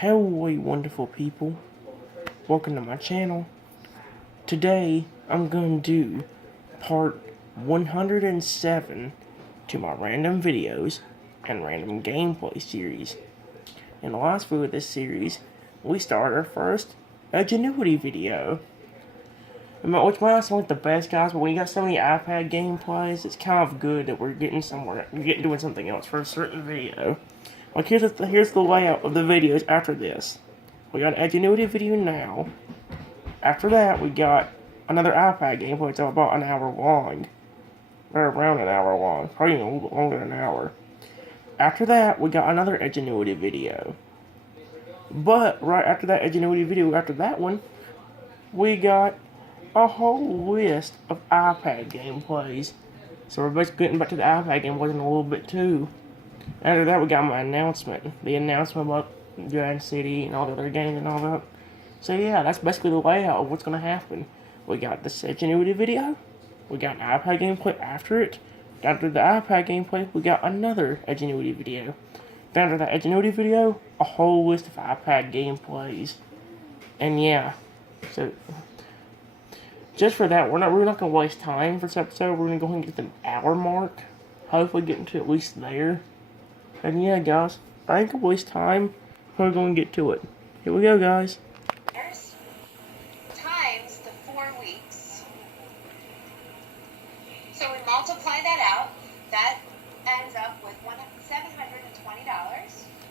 Hello, wonderful people. Welcome to my channel. Today, I'm going to do part 107 to my random videos and random gameplay series. In the last video of this series, we started our first Ingenuity video. Which might not sound like the best, guys, but when you got so many iPad gameplays, it's kind of good that we're getting somewhere, doing something else for a certain video. Like, here's the layout of the videos after this. We got an Ingenuity video now. After that, we got another iPad gameplay. It's about an hour long. Or around an hour long. Probably a little longer than an hour. After that, we got another Ingenuity video. But, right after that Ingenuity video, after that one, we got a whole list of iPad gameplays. So we're basically getting back to the iPad gameplays in a little bit too. After that, we got my announcement. The announcement about Giant City and all the other games and all that. So yeah, that's basically the layout of what's going to happen. We got this Ingenuity video. We got an iPad gameplay after it. After the iPad gameplay, we got another Ingenuity video. Then after that Ingenuity video, a whole list of iPad gameplays. And yeah, so just for that, we're not going to waste time for this episode. We're going to go ahead and get the hour mark. Hopefully getting to at least there. And yeah, guys, I ain't going to waste time. We're going to get to it. Here we go, guys. Times the 4 weeks. So we multiply that out. That ends up with $720. I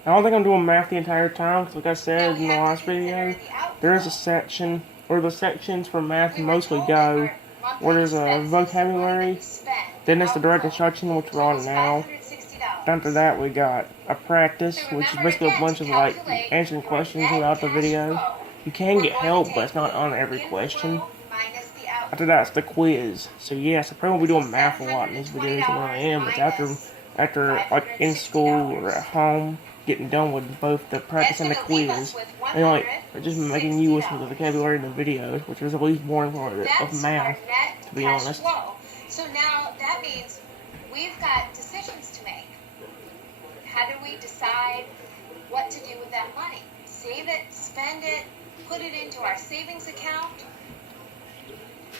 don't think I'm doing math the entire time, because like I said in the last video, there is a section, or the sections for math mostly go, where there's a vocabulary, then there's the direct instruction, which we're on now. After that, we got a practice, which is basically a bunch of like answering questions throughout the video. You can get help, but it's not on every question. After that, it's the quiz. So yes, I probably won't be doing math a lot in these videos when I am, but after like in school or at home, getting done with both the practice and the quiz, and like just making you listen to the vocabulary in the videos, which is the least boring part of math, to be honest. So now that means we've got decisions to make. How do we decide what to do with that money? Save it, spend it, put it into our savings account?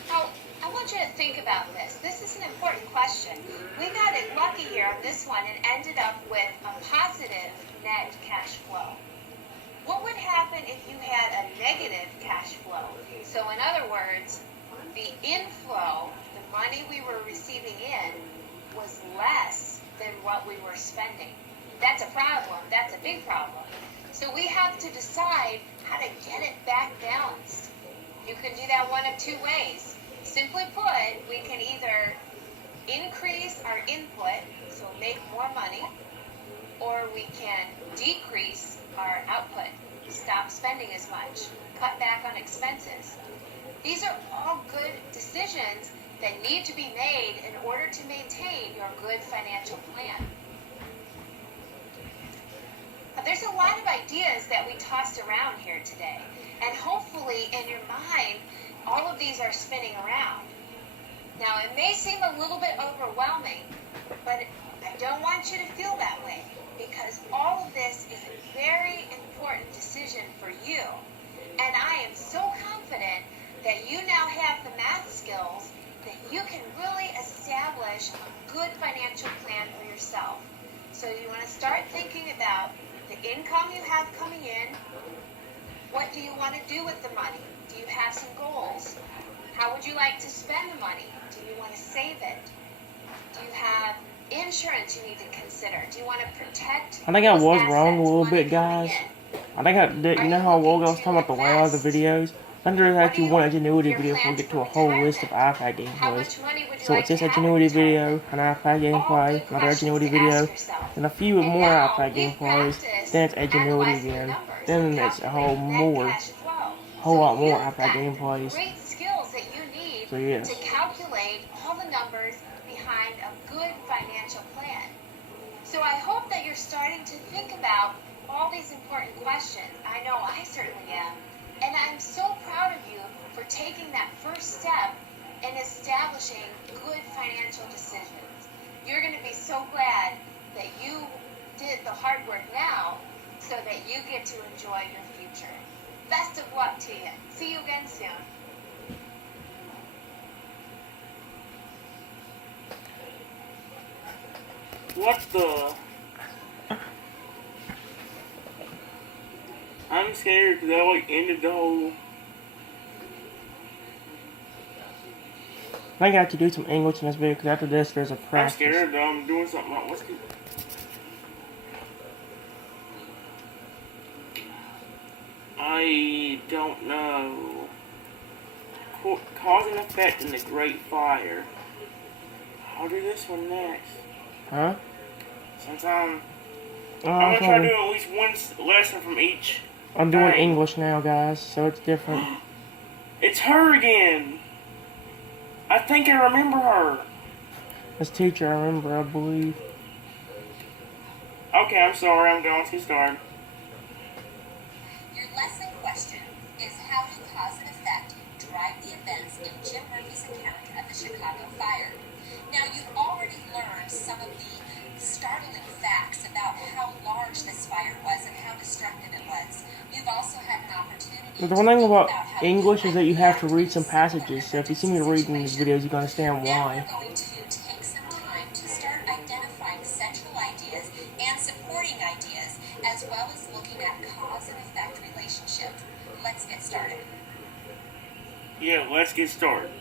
Now, I want you to think about this. This is an important question. We got it lucky here on this one and ended up with a positive net cash flow. What would happen if you had a negative cash flow? So in other words, the inflow, the money we were receiving in, was less than what we were spending. That's a problem. That's a big problem. So we have to decide how to get it back balanced. You can do that one of two ways. Simply put, we can either increase our input, so make more money, or we can decrease our output, stop spending as much, cut back on expenses. These are all good decisions that need to be made in order to maintain your good financial plan. There's a lot of ideas that we tossed around here today, and hopefully in your mind, all of these are spinning around. Now, it may seem a little bit overwhelming, but I don't want you to feel that way, because all of this is a very important decision for you, and I am so confident that you now have the math skills that you can really establish a good financial plan for yourself. So you want to start thinking about the income you have coming in. What do you want to do with the money? Do you have some goals? How would you like to spend the money? Do you want to save it? Do you have insurance you need to consider? Do you want to protect? I think I was wrong a little bit, guys. I think you know how I was talking about the layout of the videos? I think there's actually one Ingenuity video before we get to a whole list of iPad gameplays. So it's this Ingenuity video, an iPad gameplay, another Ingenuity video, and a few more iPad gameplays, then it's Ingenuity again, then it's a whole lot more iPad gameplays. Great skills that you need to calculate all the numbers behind a good financial plan. So I hope that you're starting to think about all these important questions. I know I certainly am. And I'm so proud of you for taking that first step in establishing good financial decisions. You're going to be so glad that you did the hard work now so that you get to enjoy your future. Best of luck to you. See you again soon. What the? I'm scared because I like ended the whole. I got to do some English in this video because after this there's a practice. I'm scared that I'm doing something wrong. What's the... I don't know. Cause and effect in the Great Fire. I'll do this one next. Huh? Since I'm gonna try to do at least one lesson from each. I'm doing English now, guys, so it's different. It's her again. I think I remember her. This teacher, I remember, I believe. Okay, I'm sorry. I'm going to start. Your lesson question is how do cause and effect drive the events in Jim Murphy's account of the Chicago fire. Now, you've already learned some of the startling facts about how large this fire was and how destructive it was. You've also had an opportunity the one thing about English is that you have to read some passages, so if you see me reading these videos, you can understand why. Now we're going to take some time to start identifying central ideas and supporting ideas, as well as looking at cause and effect relationships. Let's get started. Yeah, let's get started.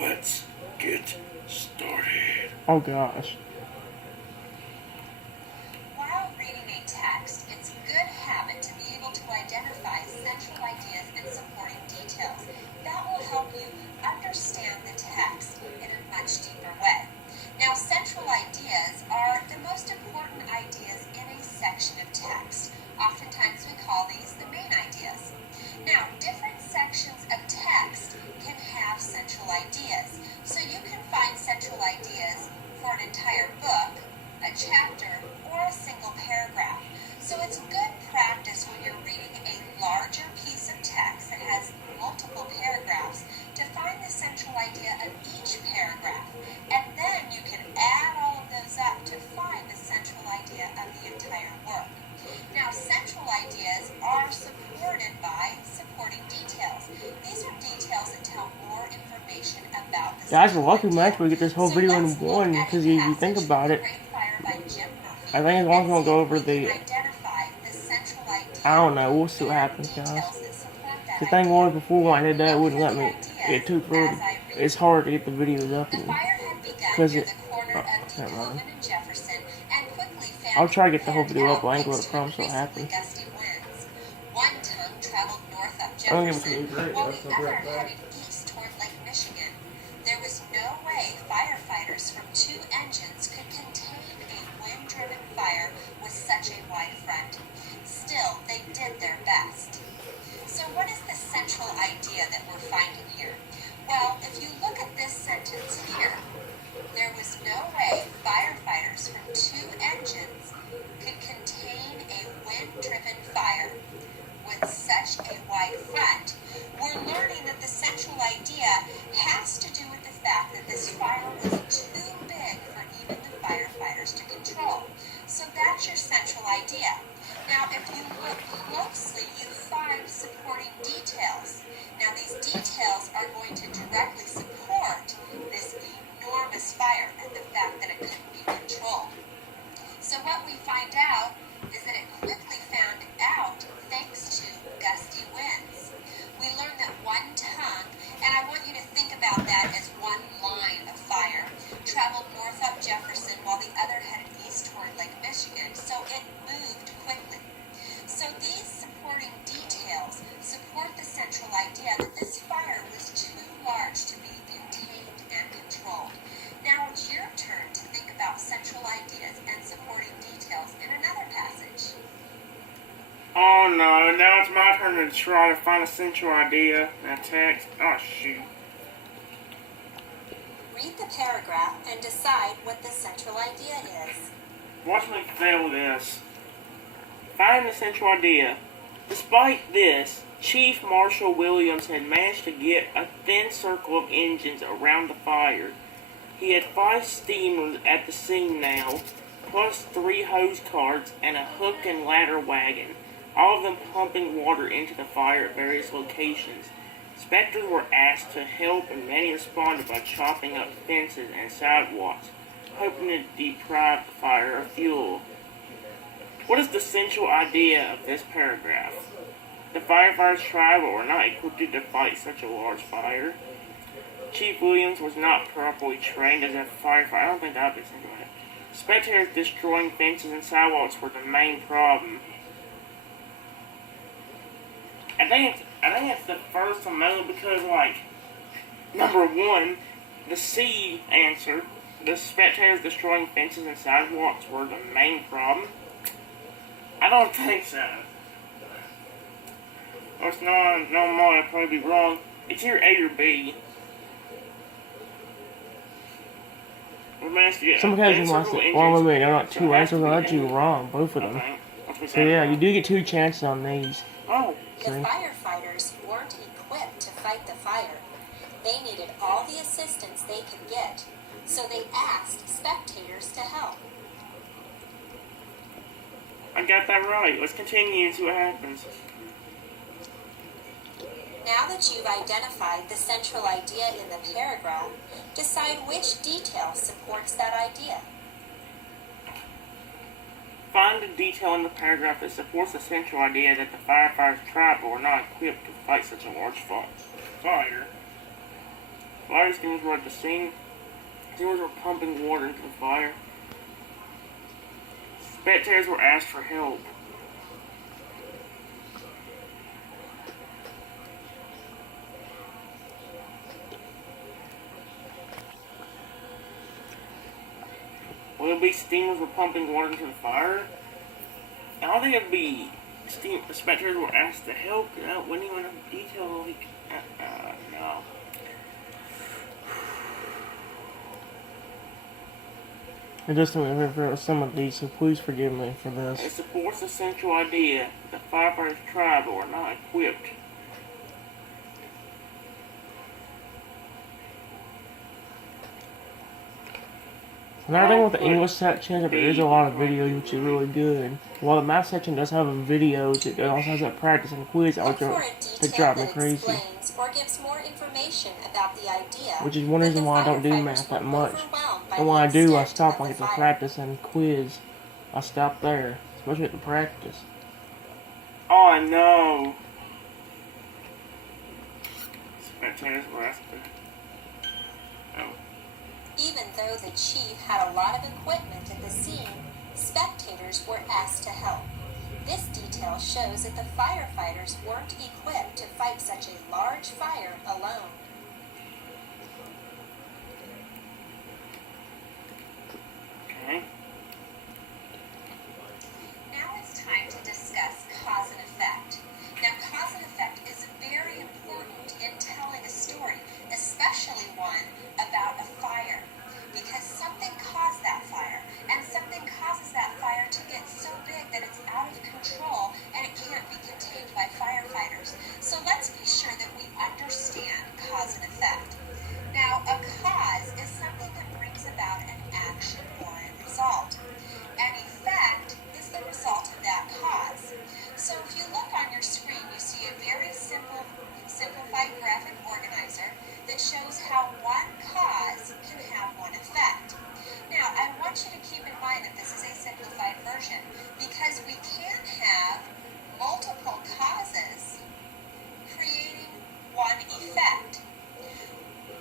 Let's get started. Oh gosh. While reading a text, it's a good habit to be able to identify central ideas and supporting details. That will help you understand the text in a much deeper way. Now, central ideas are the most important ideas in a section of text. Oftentimes we call these the main ideas. Now, different sections of text can have central ideas. So you can find central ideas for an entire book, a chapter, or a single paragraph. So it's good practice when you're reading a larger piece of text that has multiple paragraphs to find the central idea of each paragraph. And then you can add all of those up to find the central idea of the entire work. Now, central ideas are supported by supporting details. These are details that tell more information about the guys, we're lucky we actually get this whole video in one, because if you think about it, I think as long as we'll go over the, I don't know, we'll see what happens, guys. The thing was, before when I did that, it wouldn't let me get too further. It's hard to get the videos up, because it, never mind. I'll try to get the whole video up, but I ain't going to promise what'll happen. One tongue traveled north up I don't give a Jefferson, while the other headed east toward Lake Michigan. There was no way firefighters from two engines could contain a wind-driven fire with such a wide front. Still, they did their best. So what is the central idea that we're finding here? Well, if you look at this sentence here, there was no way firefighters from two engines could contain a wind-driven fire with such a wide front. We're learning that the central idea has to do with the fact that this fire was too big for even the firefighters to control. So that's your central idea. Now, if you look closely, you find supporting details. Now, these details are going to directly support this enormous fire and the fact that it couldn't be controlled. So what we find out is that it quickly found out thanks to gusty winds. We learned that one tongue, and I want you to think about that as one line of fire, traveled north up Jefferson while the other headed east toward Lake Michigan, so it moved quickly. So these supporting details support the central idea that this fire was too large to be contained and controlled. Now it's your turn to think about central ideas and supporting details in another passage. Oh no, now it's my turn to try to find a central idea in a text. Oh shoot. Read the paragraph and decide what the central idea is. Watch me fail this. Find the central idea. Despite this, Chief Marshal Williams had managed to get a thin circle of engines around the fire. He had 5 steamers at the scene now. plus 3 hose carts and a hook and ladder wagon, all of them pumping water into the fire at various locations. Inspectors were asked to help, and many responded by chopping up fences and sidewalks, hoping to deprive the fire of fuel. What is the central idea of this paragraph? The firefighters tried but were not equipped to fight such a large fire. Chief Williams was not properly trained as a firefighter. I don't think that would be something like that. Spectators destroying fences and sidewalks were the main problem. I think it's the first one mainly because, like, number one, the C answer, the spectators destroying fences and sidewalks were the main problem. I don't think so. Or it's not, no more, I'd probably be wrong. It's either A or B. We managed to get Sometimes you must say, well, wait, they're not two answers, I'll let you wrong, both of them. Okay. So yeah, you do get 2 chances on these. Oh. The firefighters weren't equipped to fight the fire. They needed all the assistance they could get, so they asked spectators to help. I got that right. Let's continue and see what happens. Now that you've identified the central idea in the paragraph, decide which detail supports that idea. Find the detail in the paragraph that supports the central idea that the firefighters tried but were not equipped to fight such a large fire. Fire extinguishers were at the scene. Steamers were pumping water into the fire. Spectators were asked for help. Will it be steamers were pumping water into the fire? I don't think it'd be spectators were asked to help. Wouldn't even have detail like no. It just didn't refer some of these, so please forgive me for this. It supports the central idea that the firefighters tried but were not equipped. Another thing with the English section, there is a lot of videos, which is really good. While the math section does have videos, it also has a practice and quiz Look for a to detail drive me that crazy. explains or gives more information about the idea. Which is one reason why I don't do math that much. And when I do, I stop when I get to practice and quiz. I stop there, especially at the practice. Oh no! Spectators were asked to... Oh. Even though the chief had a lot of equipment at the scene, spectators were asked to help. This detail shows that the firefighters weren't equipped to fight such a large fire alone. Okay. Now it's time to discuss cause and effect. Now, cause and effect is very important in telling a story, especially one about a fire, because something caused that fire, and something causes that fire to get so big that it's out of control and it can't be contained by firefighters. So let's be sure that we understand cause and effect. Now, a cause is something that brings about an action or a result. An effect is the result of that cause. So if you look on your screen, you see a very simplified graphic organizer that shows how one cause can have one effect. Now, I want you to keep in mind that this is a simplified version because we can have multiple causes creating one effect.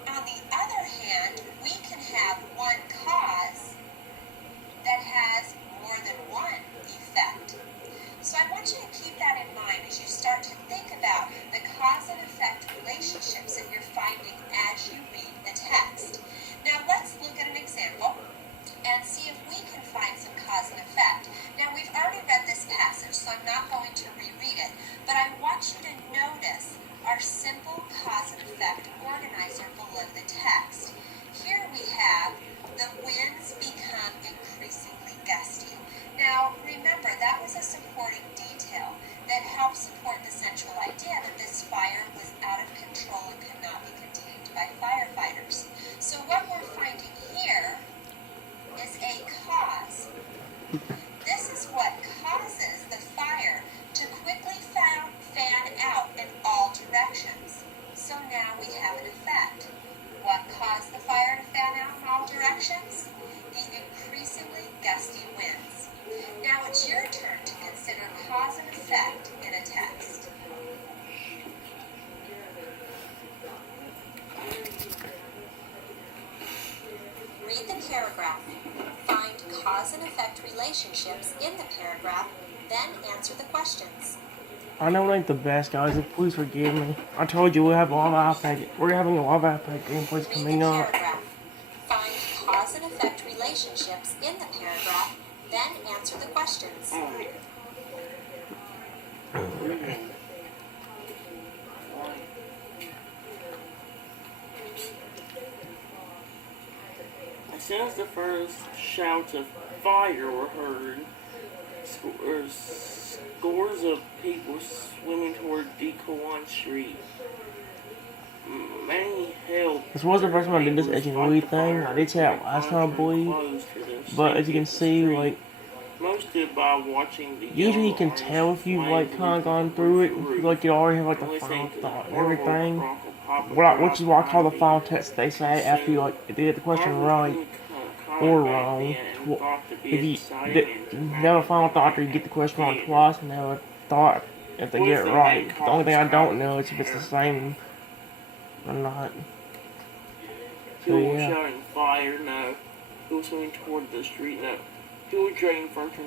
On the other hand, we can have one cause that has more than one effect. So I want you to keep that in mind as you start to think about the cause and effect relationships that you're finding as you read the text. Now let's look at an example and see if we can find some cause and effect. Now we've already read this passage, so I'm not going to reread it, but I want you to notice our simple cause and effect organizer below the text. Here we have the winds become increasingly gusty. Now, remember, that was a supporting detail that helped support the central idea that this fire was out of control and could not be contained by firefighters. So what we're finding here is a cause cause and effect in a text. Read the paragraph. Find cause and effect relationships in the paragraph, then answer the questions. I know it ain't the best, guys. Please forgive me. I told you we're having a lot of iPad. We're having a lot of iPad gameplays Read the coming up. paragraph. Find cause and effect relationships in the paragraph, then answer the questions. As soon as the first shouts of fire were heard, scores of people swimming toward Decowan Street. Many held. This was the first time I did this Edgenuity thing. I did say that last time, I believe. But as you can see, like, most did by watching the usually you can tell if you've like kind of gone through it. Like you already have like the final thought and everything. Which is what I call the final test. They say after you like if you get the question right or wrong. If you have a final thought after you get the question wrong twice, and have a thought if they get it right. The only thing I don't know is if it's the same or not. So People were yeah. shouting fire, no. People swimming toward the street, no. People were dragging furniture.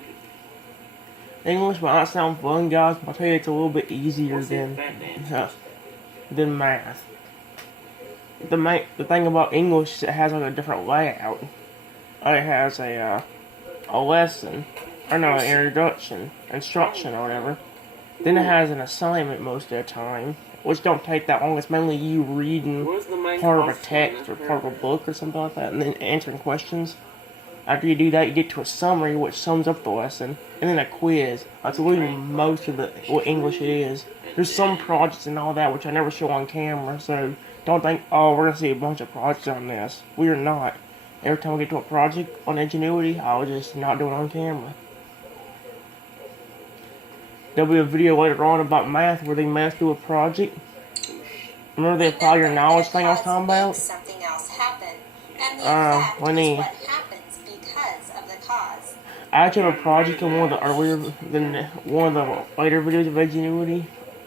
English might not sound fun, guys, but I'll tell you it's a little bit easier than math. The thing about English is it has like a different layout. It has a lesson, or no, an instruction or whatever. Then it has an assignment most of the time, which don't take that long. It's mainly you reading part of a text or part of a book or something like that, and then answering questions. After you do that, you get to a summary, which sums up the lesson, and then a quiz. That's literally most of what English it is. There's some projects and all that, which I never show on camera, so don't think, oh, we're going to see a bunch of projects on this. We are not. Every time we get to a project on Ingenuity, I'll just not do it on camera. There'll be a video later on about math, where they math through a project. Remember the apply your knowledge thing I was talking about? Something else happen, and the effect when is he... what happens because of the cause. I actually have a project in one of the later videos of Ingenuity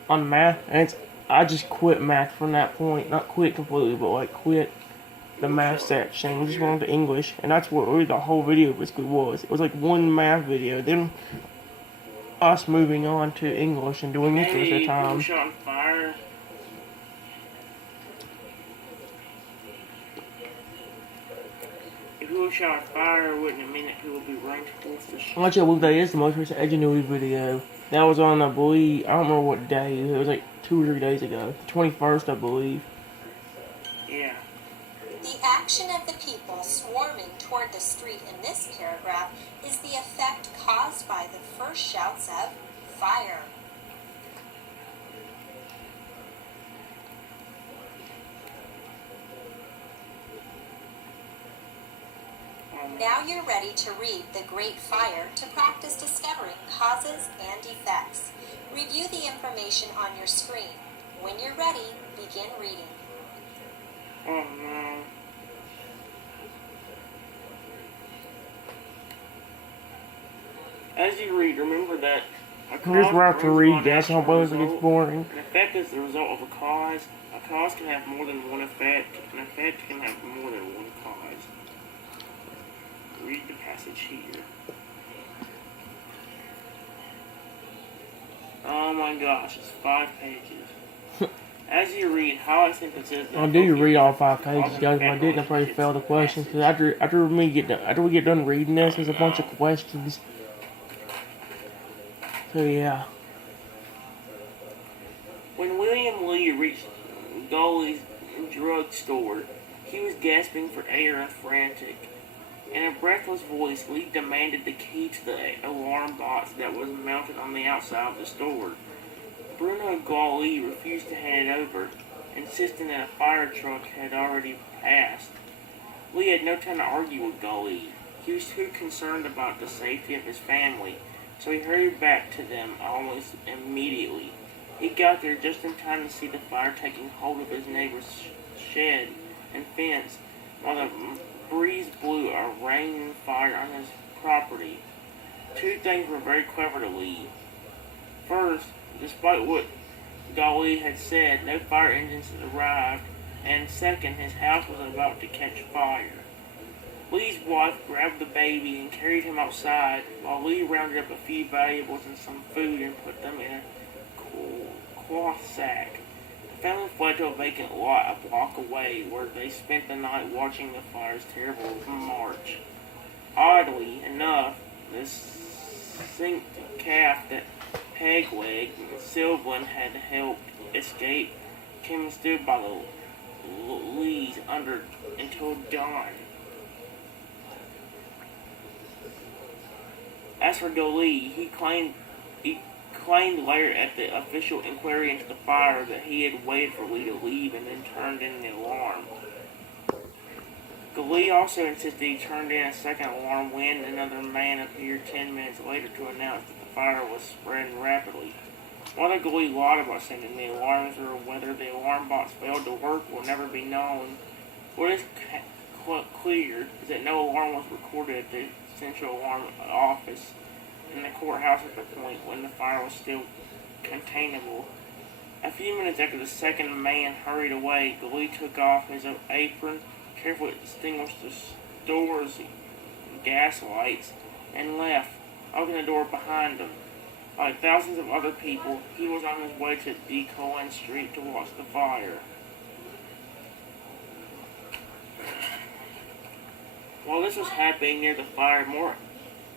on math, and I just quit math from that point. Not quit completely, but like quit the math section. We just went on to English, and that's what really the whole video basically was. It was like one math video, then us moving on to English and doing it at the time. People on fire. If people shot fire, wouldn't it mean that people would be running towards the ship? I'm not sure what that is, the most recent Ingenuity video. That was on, I believe, I don't remember what day. It was like 2 or 3 days ago. The 21st, I believe. Yeah. The action of the people swarming toward the street in this paragraph is the effect caused by the first shouts of fire. Now you're ready to read The Great Fire to practice discovering causes and effects. Review the information on your screen. When you're ready, begin reading. Oh no. As you read, remember that a cause Here's where I have to read, an guys. I actual hope it gets result. boring. An effect is the result of a cause. A cause can have more than one effect. An effect can have more than one cause. Read the passage here. Oh my gosh, it's 5 pages. As you read, highlight sentences. I do read all 5 pages, guys. If I didn't, I probably failed the questions. Because after we get done reading this, there's a bunch of questions. So yeah. When William Lee reached Goley's drugstore, he was gasping for air and frantic. In a breathless voice, Lee demanded the key to the alarm box that was mounted on the outside of the store. Bruno Goley refused to hand it over, insisting that a fire truck had already passed. Lee had no time to argue with Goley. He was too concerned about the safety of his family, so he hurried back to them almost immediately. He got there just in time to see the fire taking hold of his neighbor's shed and fence, while the breeze blew a rain fire on his property. 2 things were very clever to Lee. First, despite what Golly had said, no fire engines had arrived, and second, his house was about to catch fire. Lee's wife grabbed the baby and carried him outside, while Lee rounded up a few valuables and some food and put them in a cloth sack. The family fled to a vacant lot a block away, where they spent the night watching the fire's terrible march. Oddly enough, the synced calf that Pegleg and Sylvan had helped escape came and stood by the Lees until dawn. As for Golee, he claimed later at the official inquiry into the fire that he had waited for Lee to leave and then turned in the alarm. Golee also insisted he turned in a second alarm when another man appeared 10 minutes later to announce that the fire was spreading rapidly. Whether Golee lied about sending the alarms or whether the alarm box failed to work will never be known. What is clear is that no alarm was recorded at the Central Alarm Office in the courthouse at the point when the fire was still containable. A few minutes after the second man hurried away, Golee took off his apron, carefully extinguished the store's gas lights, and left, opening the door behind him. Like thousands of other people, he was on his way to DeColen Street to watch the fire. While this was happening near the fire, more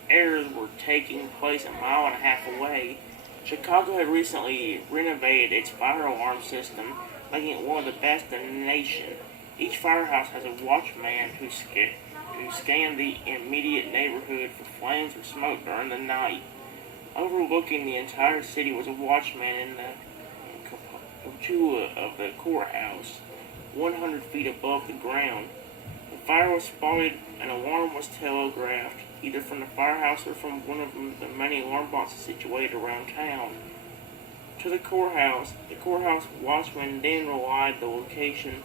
errors were taking place a mile and a half away. Chicago had recently renovated its fire alarm system, making it one of the best in the nation. Each firehouse has a watchman who scanned the immediate neighborhood for flames or smoke during the night. Overlooking the entire city was a watchman in the cupola of the courthouse, 100 feet above the ground. The fire was spotted, an alarm was telegraphed, either from the firehouse or from one of the many alarm boxes situated around town, to the courthouse. The courthouse watchman then relied the location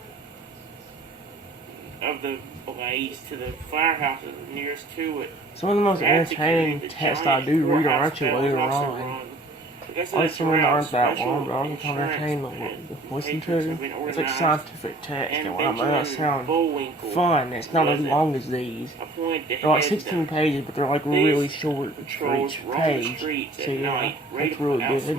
of the blaze to the firehouses nearest to it. Some of the most entertaining texts I do read are actually later on. Like some of them aren't that long, but I can kind of entertain to listen to. It's like scientific text, and while it might not sound fun, it's not as long as these. They're like 16 pages, but they're like really short for each page. So yeah, it's really good.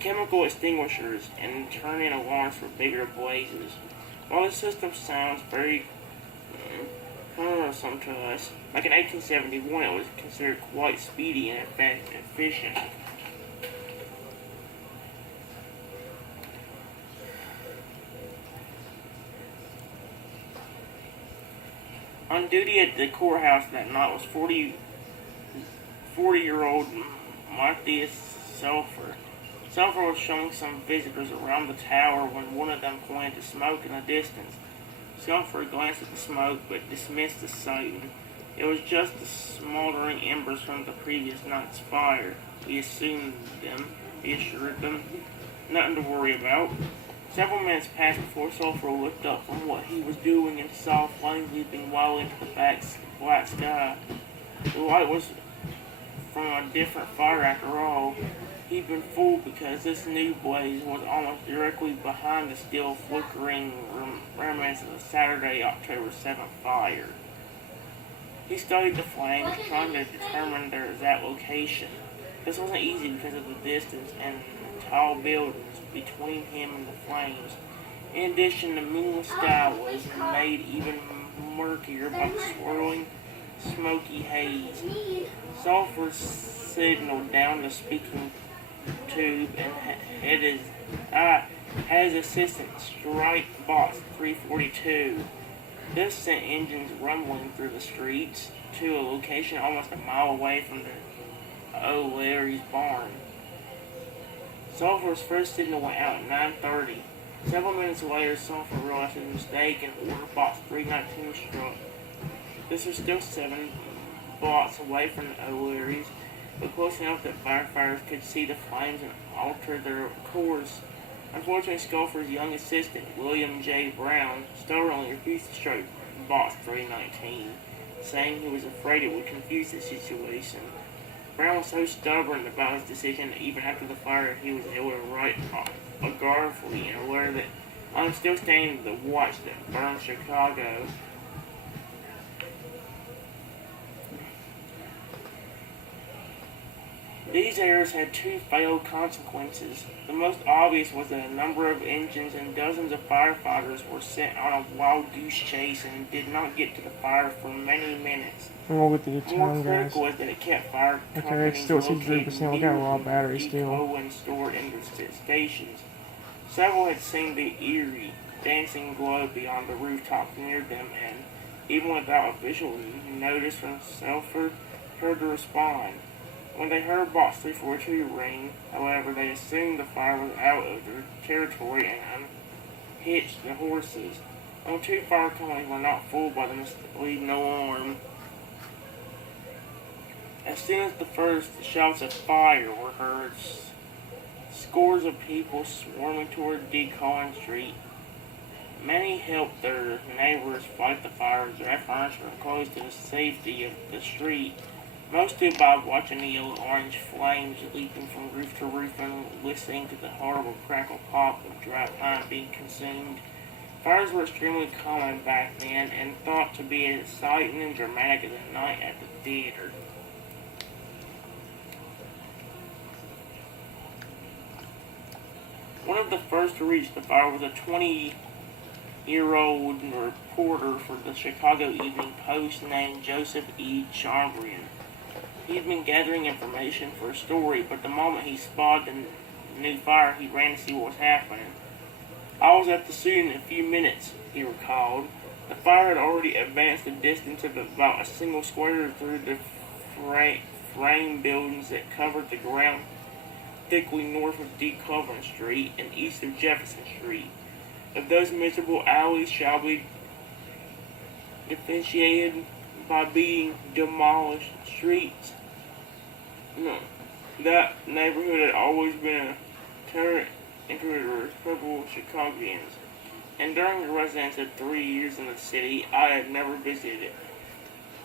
Chemical extinguishers and turn in alarms for bigger blazes. While the system sounds very cumbersome to us, like in 1871 it was considered quite speedy and efficient. On duty at the courthouse that night was 40-year-old Matthias Selfer. Selfer was showing some visitors around the tower when one of them pointed to smoke in the distance. Selfer glanced at the smoke but dismissed the sight. It was just the smoldering embers from the previous night's fire. He assured them. Nothing to worry about. Several minutes passed before Selfer looked up from what he was doing and saw flames leaping well into the black sky. The light was from a different fire after all. He'd been fooled because this new blaze was almost directly behind the still flickering remnants of the Saturday, October 7th fire. He studied the flames, trying to determine their exact location. This wasn't easy because of the distance and tall buildings between him and the flames. In addition, the moonless sky was made even murkier by the swirling, smoky haze. Selfer signaled down the speaking tube and had his assistant strike box 342. This sent engines rumbling through the streets to a location almost a mile away from the O'Leary's barn. Selfer's first signal went out at 9:30. Several minutes later, Selfer realized his mistake and ordered box 319 struck. This was still 7 blocks away from the O'Leary's, but close enough that firefighters could see the flames and alter their course. Unfortunately, Selfer's young assistant, William J. Brown, stubbornly refused to strike box 319, saying he was afraid it would confuse the situation. Brown was so stubborn about his decision that even after the fire, he was able to write aggressively in a letter that I'm still standing the watch that burned Chicago. These errors had two fatal consequences. The most obvious was that a number of engines and dozens of firefighters were sent on a wild goose chase and did not get to the fire for many minutes. We'll get to the More time, guys. critical is that it kept fire Okay, it's companies still at located 63%. We got a near raw the battery still. depot and stored in the stations. Several had seen the eerie dancing glow beyond the rooftop near them, and even without official notice from Selford, heard to respond. When they heard Box 342 ring, however, they assumed the fire was out of their territory and unhitched the horses. Only two fire companies were not fooled by the misleading alarm. As soon as the first shouts of fire were heard, scores of people swarming toward D. Collins Street. Many helped their neighbors fight the fire, drive furniture and clothes to the safety of the street. Most stood by watching the yellow-orange flames leaping from roof to roof and listening to the horrible crackle pop of dry pine being consumed. Fires were extremely common back then and thought to be as exciting and dramatic as a night at the theater. One of the first to reach the fire was a 20-year-old reporter for the Chicago Evening Post named Joseph E. Chambrian. He'd been gathering information for a story, but the moment he spotted the new fire, he ran to see what was happening. I was at the scene in a few minutes, he recalled. The fire had already advanced a distance of about a single square through the frame buildings that covered the ground thickly north of D. Culver Street and east of Jefferson Street. If those miserable alleys shall be differentiated by being demolished streets, that neighborhood had always been a terror into the respectable Chicagoans, and during the residence of 3 years in the city, I had never visited it.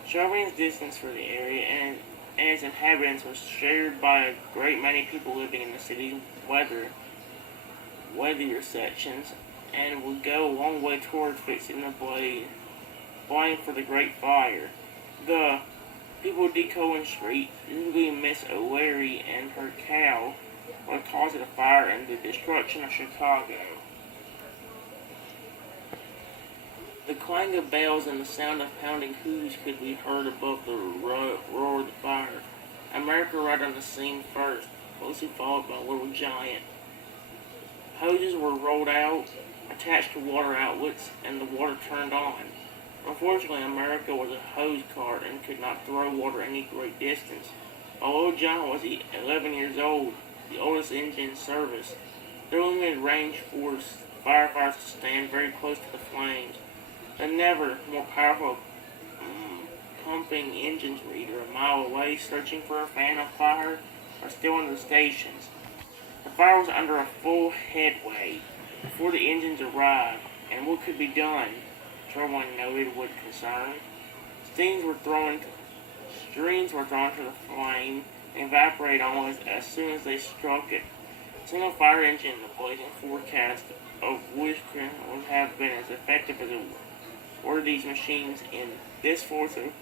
Chambrian's distance for the area and its inhabitants was shared by a great many people living in the city's wealthier sections, and would go a long way toward fixing the blame for the Great Fire. The people of D. Cullen Street, usually Miss O'Leary and her cow, were the cause of the fire and the destruction of Chicago. The clang of bells and the sound of pounding hooves could be heard above the roar of the fire. America arrived on the scene first, closely followed by Little Giant. Hoses were rolled out, attached to water outlets, and the water turned on. Unfortunately, America was a hose cart and could not throw water any great distance. While Little Giant was 11 years old, the oldest engine in service, their limited range forced firefighters to stand very close to the flames. The never more powerful pumping engines were either a mile away searching for a fan of fire or still in the stations. The fire was under a full headway before the engines arrived, and what could be done, Sherwin noted with concern. Streams were thrown to the flame and evaporated almost as soon as they struck it. A single fire engine in the blazing forecast of which would have been as effective as were these machines in this force of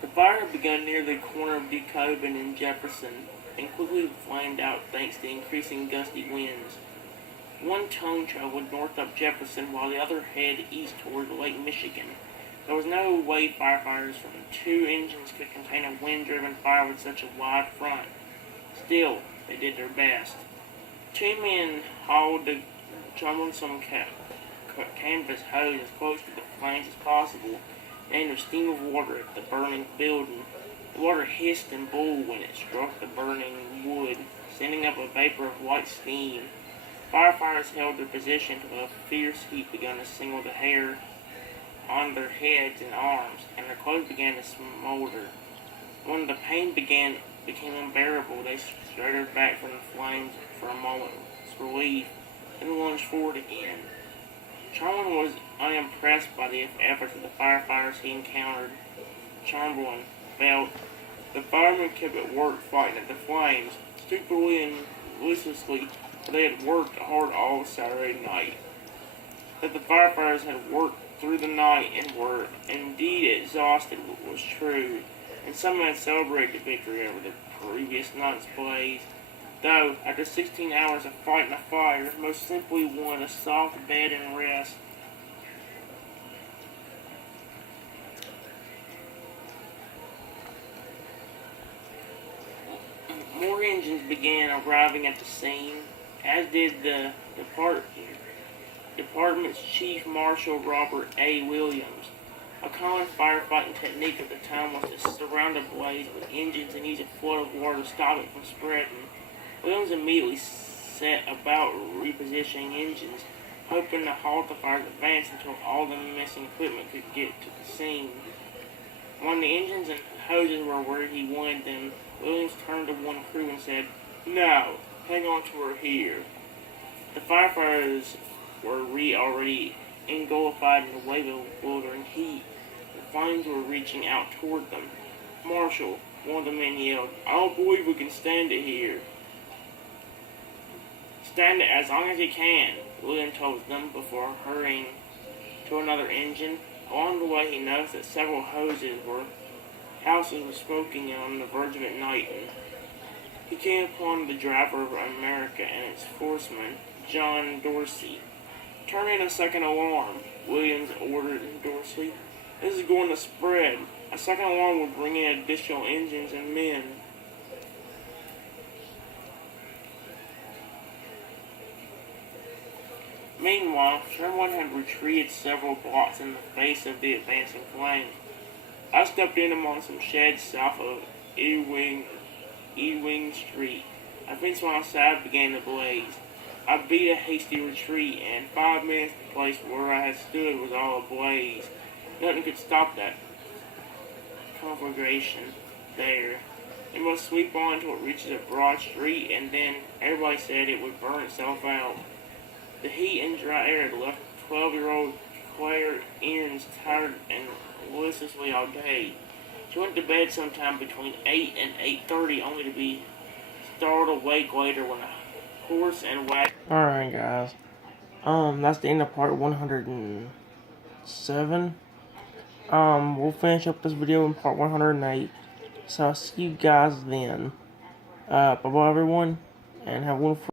The fire had begun near the corner of DeKalb and Jefferson, and quickly flamed out thanks to increasing gusty winds. One tongue traveled north up Jefferson, while the other headed east toward Lake Michigan. There was no way firefighters from 2 engines could contain a wind-driven fire with such a wide front. Still, they did their best. 2 men hauled the troublesome canvas hose as close to the flames as possible, and a stream of water at the burning building. The water hissed and boiled when it struck the burning wood, sending up a vapor of white steam. Firefighters held their position till a fierce heat began to single the hair on their heads and arms, and their clothes began to smolder. When the pain became unbearable, they staggered back from the flames for a moment's relief, then lunged forward again. Chamberlain was unimpressed by the efforts of the firefighters he encountered. Chamberlain felt the firemen kept at work fighting at the flames, stupidly and listlessly, for they had worked hard all Saturday night. That the firefighters had worked through the night and were indeed exhausted was true, and some had celebrated the victory over the previous night's blaze, though after 16 hours of fighting a fire, most simply wanted a soft bed and rest. More engines began arriving at the scene, as did the department's Chief Marshal Robert A. Williams. A common firefighting technique at the time was to surround a blaze with engines and use a flood of water to stop it from spreading. Williams immediately set about repositioning engines, hoping to halt the fire's advance until all the missing equipment could get to the scene. When the engines and hoses were where he wanted them, Williams turned to one crew and said, "Now, hang on to her here." The firefighters were already engulfed in the wave of bewildering heat. The flames were reaching out toward them. "Marshal," one of the men yelled, "I don't believe we can stand it here." "Stand it as long as you can," William told them before hurrying to another engine. Along the way, he noticed that several houses were smoking on the verge of igniting. He came upon the driver of America and its foreman, John Dorsey. "Turn in a second alarm," Williams ordered Dorsey. "This is going to spread. A second alarm would bring in additional engines and men." Meanwhile, Sherman had retreated several blocks in the face of the advancing flames. I stepped in among some sheds south of Ewing Street. A fence on outside began to blaze. I beat a hasty retreat, and in 5 minutes the place where I had stood was all ablaze. Nothing could stop that conflagration there. It must sweep on until it reaches a broad street, and then everybody said it would burn itself out. The heat and dry air had left 12-year-old Claire Innes tired and listlessly all day. She went to bed sometime between 8 and 8:30, only to be startled awake later when a horse and wagon. Alright, guys. That's the end of part 107. We'll finish up this video in part 108. So I'll see you guys then. Bye-bye, everyone, and have a wonderful